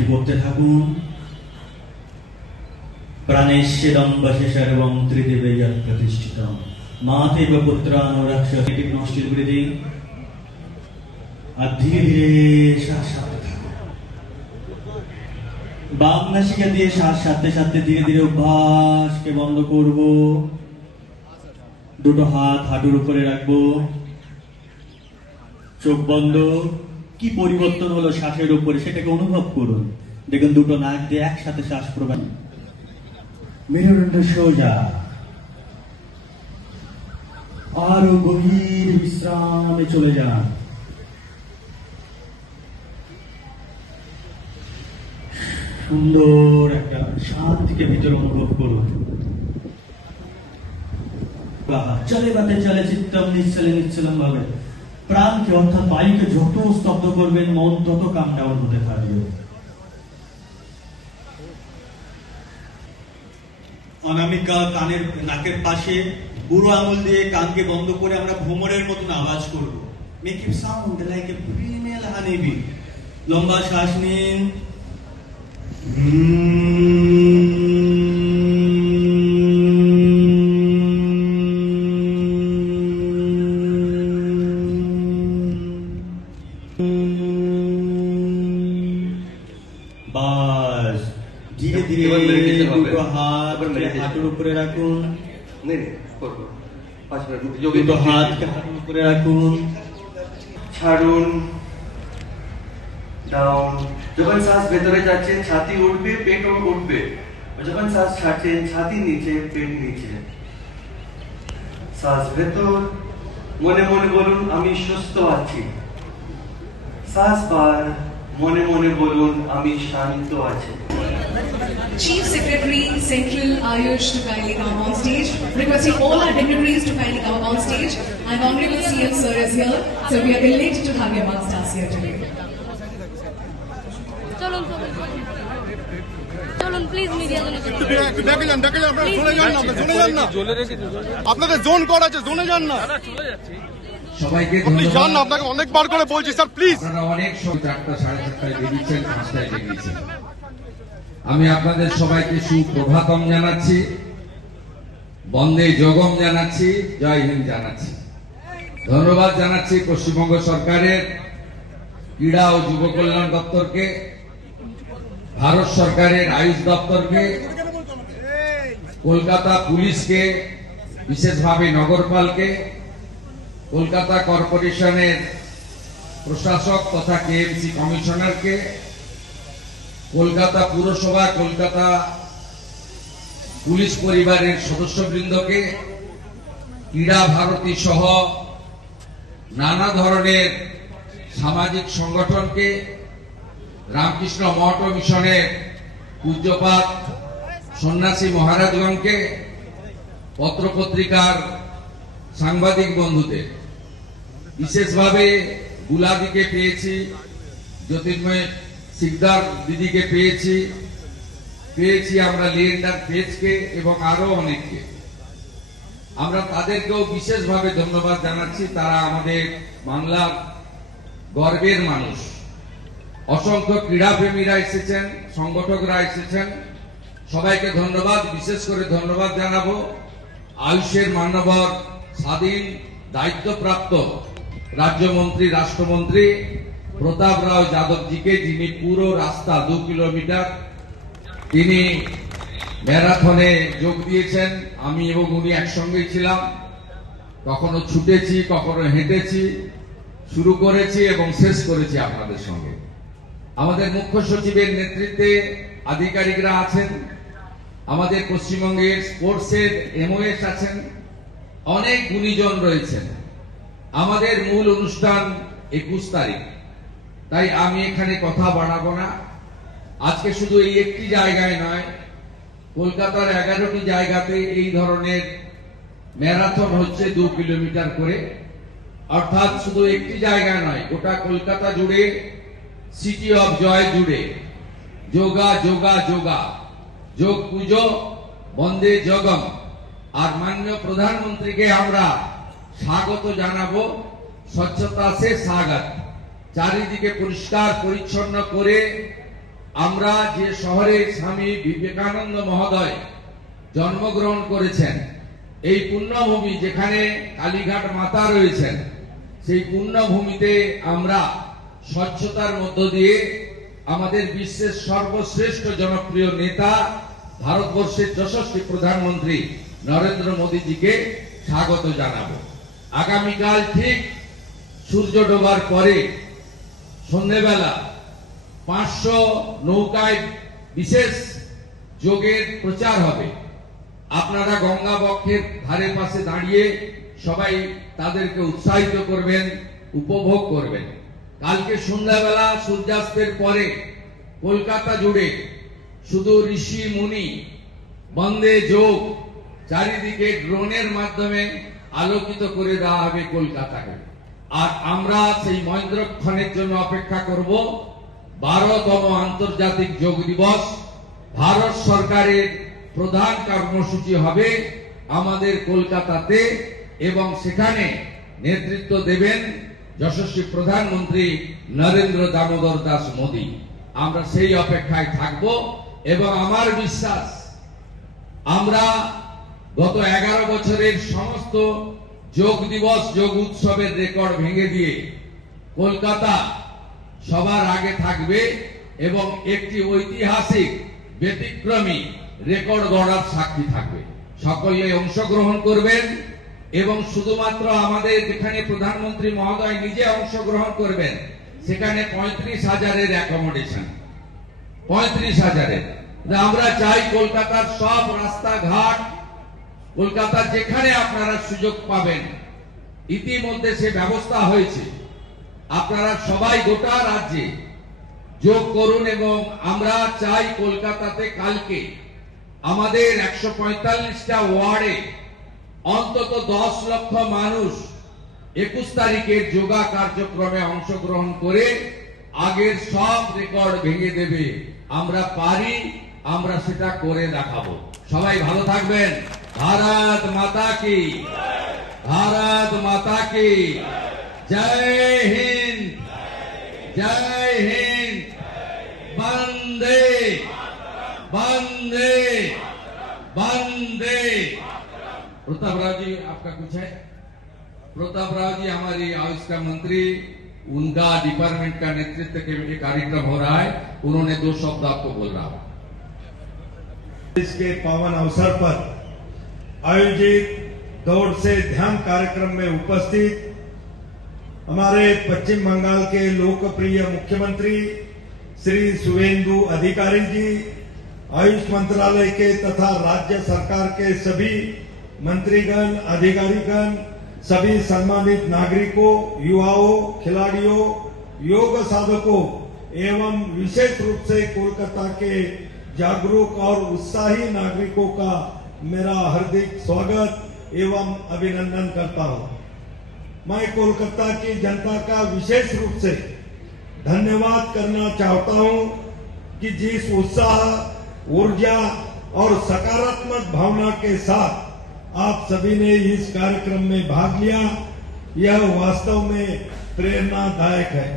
একটু করতে থাকুন। প্রাণেশ্বরম বশেষর্বং ত্রিদেবে যৎ প্রতিষ্ঠিতম মাতেব পুত্রানুরাক্ষ্যতি নষ্টের বৃদ্ধি। আর ধীরে ধীরে শ্বাস ছাড়তে থাকুন। বাম নাসিকা দিয়ে শ্বাস ছাড়তে ছাড়তে ধীরে ধীরে অভ্যাসকে বন্ধ করব। দুটো হাত হাঁটুর উপরে রাখবো, চোখ বন্ধ। কি পরিবর্তন হলো শ্বাসের উপরে সেটাকে অনুভব করুন। দেখুন দুটো নাক দিয়ে একসাথে শ্বাস প্রবাহ। মেরুদণ্ড সোজা, আরো গভীর বিশ্রামে চলে যান। সুন্দর একটা শান্তিকে ভিতরে অনুভব করুন। চলে বাতে চলে চিত্তম নিশ্চলে নিশ্চলম ভাবে প্রাণকে অর্থাৎ বায়ুকে যত স্তব্ধ করবেন মন তত কাম ডাউন হতে থাকবে। অনামিকা কানের নাকের পাশে বুড়ো আঙুল দিয়ে কানকে বন্ধ করে আমরা ভ্রমরের মতন আওয়াজ করব। Make it sound like a female honeybee. লম্বা শ্বাস নিন। বাস ধীরে ধীরে দুটো হাত হাঁটুর উপরে রাখুন। দুটো হাতকে হাঁটুর উপরে রাখুন, ছাড়ুন, ডাউন। যখন শ্বাস ভেতরে যাচ্ছে ছাতি উঠবে, পেটও উঠবে। যখন শ্বাস ছাড়ছেন ছাতি নিচে, পেট নিচে। শ্বাস ভেতর, মনে মনে বলুন আমি সুস্থ আছি। শ্বাস বার, মনে মনে বলুন আমি শান্ত আছি। Chief Secretary Central Ayush to kindly come on stage. Requesting all our dignitaries to kindly come on stage. And Honorable CM Sir is here, so we are delighted to have you amongst us here today. চলুন please media দেখে যান আপনারা চলে যান না, চলে যান না, আপনাদের জোন করা আছে, জোনে যান না, সবাইকে আপনি যান না, আপনাকে অনেকবার করে বলছি স্যার প্লিজ। আপনারা অনেক 4টা 4:30টায় বেরিয়েছেন, 5টায় বেরিয়েছেন। আমি আপনাদের সবাইকে সুপ্রভাতম জানাচ্ছি, বন্দে জগম জানাচ্ছি, জয় হিন্দ জানাচ্ছি। ধন্যবাদ জানাচ্ছি পশ্চিমবঙ্গ সরকারের ক্রীড়া ও যুব কল্যাণ দপ্তরকে, ভারত সরকারের আয়ুষ দপ্তরকে, কলকাতা পুলিশকে, বিশেষভাবে নগরপালকে, কলকাতা কর্পোরেশনের প্রশাসক তথা কেএমসি কমিশনারকে, কলকাতা পুরসভা, কলকাতা পুলিশ পরিবারের সদস্যবৃন্দকে, ক্রীড়া ভারতী সহ নানা ধরনের সামাজিক সংগঠনকে, রামকৃষ্ণ মঠ ও মিশনের পূজ্যপাত সন্ন্যাসী মহারাজগণকে, পত্রপত্রিকার সাংবাদিক বন্ধুদের, বিশেষভাবে গুলাদিকে পেয়েছি, জ্যোতির্ময় সিকদার দিদিকে পেয়েছি আমরা লিয়েন্ডার পেজকে এবং আরো অনেককে। আমরা তাদেরকেও বিশেষভাবে ধন্যবাদ জানাচ্ছি। তারা আমাদের বাংলার গর্বের মানুষ। অসংখ্য ক্রীড়াপ্রেমীরা এসেছেন, সংগঠকরা এসেছেন, সবাইকে ধন্যবাদ। বিশেষ করে ধন্যবাদ জানাবো আয়ুষের মান্যবর স্বাধীন দায়িত্বপ্রাপ্ত রাজ্যমন্ত্রী, রাষ্ট্রমন্ত্রী প্রতাপ রাও যাদবজিকে, যিনি পুরো রাস্তা 2 কিলোমিটার তিনি ম্যারাথনে যোগ দিয়েছেন। আমি এবং উনি একসঙ্গেই ছিলাম, কখনো ছুটেছি, কখনো হেঁটেছি, শুরু করেছি এবং শেষ করেছি আপনাদের সঙ্গে। আমাদের মুখ্য সচিবের নেতৃত্বে আধিকারিকরা আছেন, আমাদের পশ্চিমবঙ্গের স্পোর্টসের এমওএস আছেন, অনেক গুণীজন রয়েছেন। আমাদের মূল অনুষ্ঠান 21 তারিখ, তাই আমি এখানে কথা বাড়াবো না। আজকে শুধু এই একটি জায়গায় নয়, কলকাতার 11টি জায়গাতে এই ধরনের ম্যারাথন হচ্ছে 2 কিলোমিটার করে। অর্থাৎ শুধু একটি জায়গায় নয়, গোটা কলকাতা জুড়ে, সিটি অফ জয় জুড়ে যোগা যোগা যোগা, যোগ পুজো, বন্দে জগম। আর মাননীয় প্রধানমন্ত্রীকে আমরা স্বাগত জানাবো, স্বচ্ছতা সে স্বাগত। চারিদিকে পরিষ্কার পরিচ্ছন্ন করে আমরা যে শহরে স্বামী বিবেকানন্দ মহোদয় জন্মগ্রহণ করেছেন, এই পুণ্যভূমি যেখানে কালীঘাট মাতা রয়েছেন, সেই পুণ্যভূমিতে আমরা স্বচ্ছতার মধ্য দিয়ে আমাদের বিশ্বের সর্বশ্রেষ্ঠ জনপ্রিয় নেতা ভারতবর্ষের যশস্বী প্রধানমন্ত্রী নরেন্দ্র মোদীজিকে স্বাগত জানাবো। আগামীকাল ঠিক সূর্য ডোবার পরে সন্ধ্যেবেলা 500 নৌকায় বিশেষ যোগের প্রচার হবে। আপনারা গঙ্গা বক্ষের ধারে পাশে দাঁড়িয়ে সবাই তাদেরকে উৎসাহিত করবেন, উপভোগ করবেন। কালকে সন্ধ্যাবেলা সূর্যাস্তের পরে কলকাতা জুড়ে শুধু ঋষি মুনি বন্দে যোগ চারিদিকে ড্রোনের মাধ্যমে আলোকিত করে দেওয়া হবে কলকাতাকে। আর আমরা সেই মহেন্দ্রক্ষণের জন্য অপেক্ষা করব। 12তম আন্তর্জাতিক যোগ দিবস ভারত সরকারের প্রধান কর্মসূচি হবে আমাদের কলকাতাতে, এবং সেখানে নেতৃত্ব দেবেন যশস্বী প্রধানমন্ত্রী নরেন্দ্র দামোদর দাস মোদী। আমরা সেই অপেক্ষায় থাকব এবং আমার বিশ্বাস আমরা গত 11 বছরের সমস্ত যোগ দিবস যোগ উৎসবের রেকর্ড ভেঙে দিয়ে কলকাতা সবার আগে থাকবে এবং একটি ঐতিহাসিক ব্যতিক্রমী রেকর্ড গড়ার সাক্ষী থাকবে। সকলে অংশগ্রহণ করবেন এবং শুধুমাত্র আমাদের যেখানে প্রধানমন্ত্রী মহোদয় নিজে অংশগ্রহণ করবেন সেখানে 35,000-এর অ্যাকোমোডেশন, 35,000-এর। আমরা চাই কলকাতার সব রাস্তাঘাট, কলকাতার যেখানে আপনারা সুযোগ পাবেন, ইতিমধ্যে সে ব্যবস্থা হয়েছে। আপনারা সবাই গোটা রাজ্যে যোগ করুন এবং আমরা চাই কলকাতাতে কালকে আমাদের 145টা ওয়ার্ডে অন্তত 10 লক্ষ মানুষ 21 তারিখের যোগা কার্যক্রমে অংশগ্রহণ করে আগের সব রেকর্ড ভেঙে দেবে। আমরা পারি, আমরা সেটা করে দেখাবো। সবাই ভালো থাকবেন। ভারত মাতা কি, ভারত মাতা কি জয় হিন্দ, জয় হিন্দ, বন্দে वंदे वंदे। प्रताप राव जी आपका कुछ है? प्रताप राव जी हमारी आयुष का मंत्री, उनका डिपार्टमेंट का नेतृत्व के लिए कार्यक्रम हो रहा है, उन्होंने 2 शब्द आपको बोल रहा हूं। इसके पावन अवसर पर आयोजित दौड़ से ध्यान कार्यक्रम में उपस्थित हमारे पश्चिम बंगाल के लोकप्रिय मुख्यमंत्री श्री शुभेंदु अधिकारी जी, आयुष मंत्रालय के तथा राज्य सरकार के सभी मंत्रीगण, अधिकारीगण, सभी सम्मानित नागरिकों, युवाओं, खिलाड़ियों, योग साधकों एवं विशेष रूप से कोलकाता के जागरूक और उत्साही नागरिकों का मेरा हार्दिक स्वागत एवं अभिनंदन करता हूं। मैं कोलकाता की जनता का विशेष रूप से धन्यवाद करना चाहता हूं कि जिस उत्साह, ऊर्जा और सकारात्मक भावना के साथ आप सभी ने इस कार्यक्रम में भाग लिया, यह वास्तव में प्रेरणादायक है।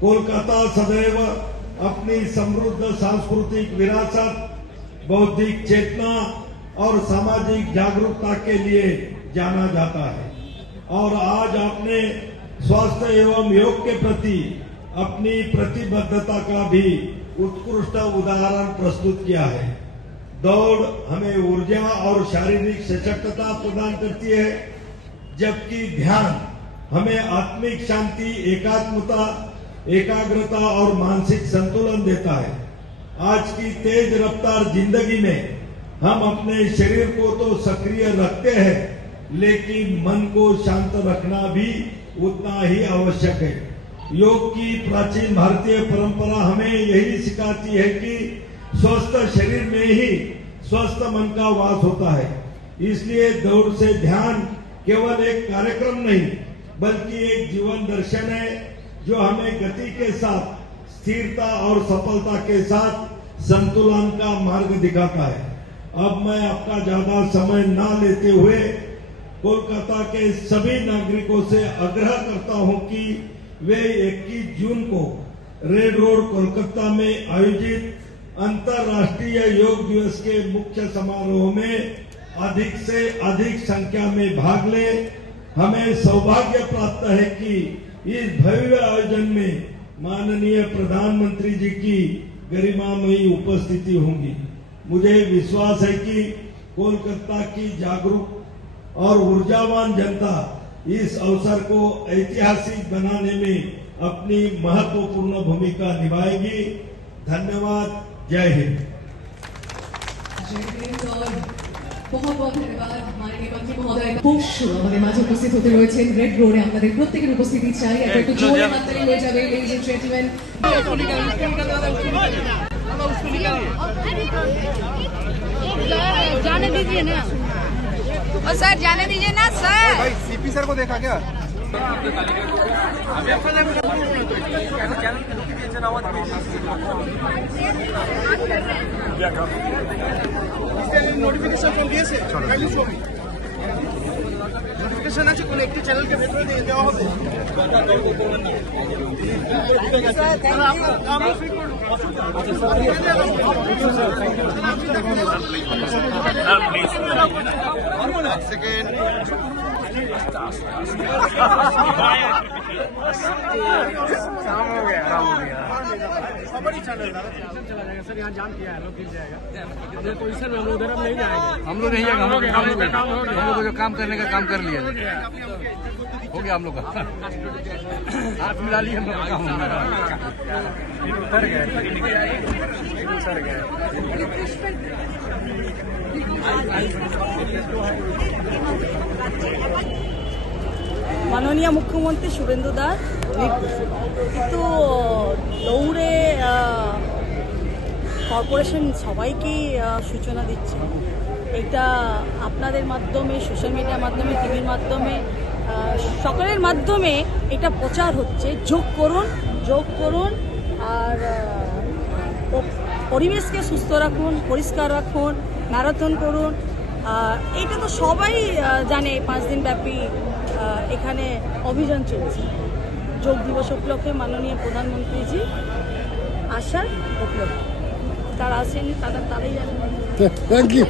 कोलकाता सदैव अपनी समृद्ध सांस्कृतिक विरासत, बौद्धिक चेतना और सामाजिक जागरूकता के लिए जाना जाता है और आज आपने स्वास्थ्य एवं योग के प्रति अपनी प्रतिबद्धता का भी उत्कृष्ट उदाहरण प्रस्तुत किया है। दौड़ हमें ऊर्जा और शारीरिक सशक्तता प्रदान करती है, जबकि ध्यान हमें आत्मिक शांति, एकाग्रता और मानसिक संतुलन देता है। आज की तेज रफ्तार जिंदगी में हम अपने शरीर को तो सक्रिय रखते हैं, लेकिन मन को शांत रखना भी उतना ही आवश्यक है। योग की प्राचीन भारतीय परंपरा हमें यही सिखाती है कि स्वस्थ शरीर में ही स्वस्थ मन का वास होता है। इसलिए दौड़ से ध्यान केवल एक कार्यक्रम नहीं, बल्कि एक जीवन दर्शन है जो हमें गति के साथ, स्थिरता और सफलता के साथ संतुलन का मार्ग दिखाता है। अब मैं आपका ज्यादा समय न लेते हुए कोलकाता के सभी नागरिकों से आग्रह करता हूं कि वे 21 जून को रेड रोड कोलकाता में आयोजित अंतर्राष्ट्रीय योग दिवस के मुख्य समारोह में अधिक से अधिक संख्या में भाग ले। हमें सौभाग्य प्राप्त है कि इस भव्य आयोजन में माननीय प्रधानमंत्री जी की गरिमामयी उपस्थिति होगी। मुझे विश्वास है कि कोलकाता की जागरूक और ऊर्जावान जनता इस अवसर को ऐतिहासिक बनाने में अपनी महत्वपूर्ण भूमिका निभाएगी। धन्यवाद। जय हिंद। बहुत बहुत ধন্যবাদ মাননীয় মন্ত্রী মহোদয়। পরশু আমাদের মাঝে উপস্থিত হতে রয়েছেন রেড রোডে। আপনাদের প্রত্যেকের উপস্থিতি চাই, একটু জোরে হাততালি হয়ে যাবে লেডিজ এন্ড জেন্টলম্যান। जाने दीजिए ना, और सर जाने दीजिए ना सर। भाई सीपी सर को देखा क्या? নোটিফিকেশন ফোন দিয়েছে, কাইন্ডলি শো মি। নোটিফিকেশন আছে কোন একটি চ্যানেলকে ভেতরে দিয়ে দেওয়া হবে। সেকেন্ড सवारी चैनल सर यहाँ जाम किया है, लोग गिर जाएगा। पोजीशन में हम लोग उधर नहीं जाएंगे, हम लोग नहीं जाएंगे, हम लोग जो काम करने का काम कर लिया, हो गया हम लोग का हाथ मिला लिया, हम लोग का काम उतर गए। মাননীয় মুখ্যমন্ত্রী শুভেন্দু দাস কিন্তু দৌড়ে কর্পোরেশন সবাইকেই সূচনা দিচ্ছে। এটা আপনাদের মাধ্যমে, সোশ্যাল মিডিয়ার মাধ্যমে, টিভির মাধ্যমে, সকলের মাধ্যমে এটা প্রচার হচ্ছে। যোগ করুন আর পরিবেশকে সুস্থ রাখুন, পরিষ্কার রাখুন, ম্যারাথন করুন। এইটা তো সবাই জানে। 5 দিন ব্যাপী এখানে অভিযান চলছে। যোগ দিবস উপলক্ষে মাননীয় প্রধানমন্ত্রীজি আসার উপলক্ষে, তারা আসেনি, তারাই জানেন। Thank you.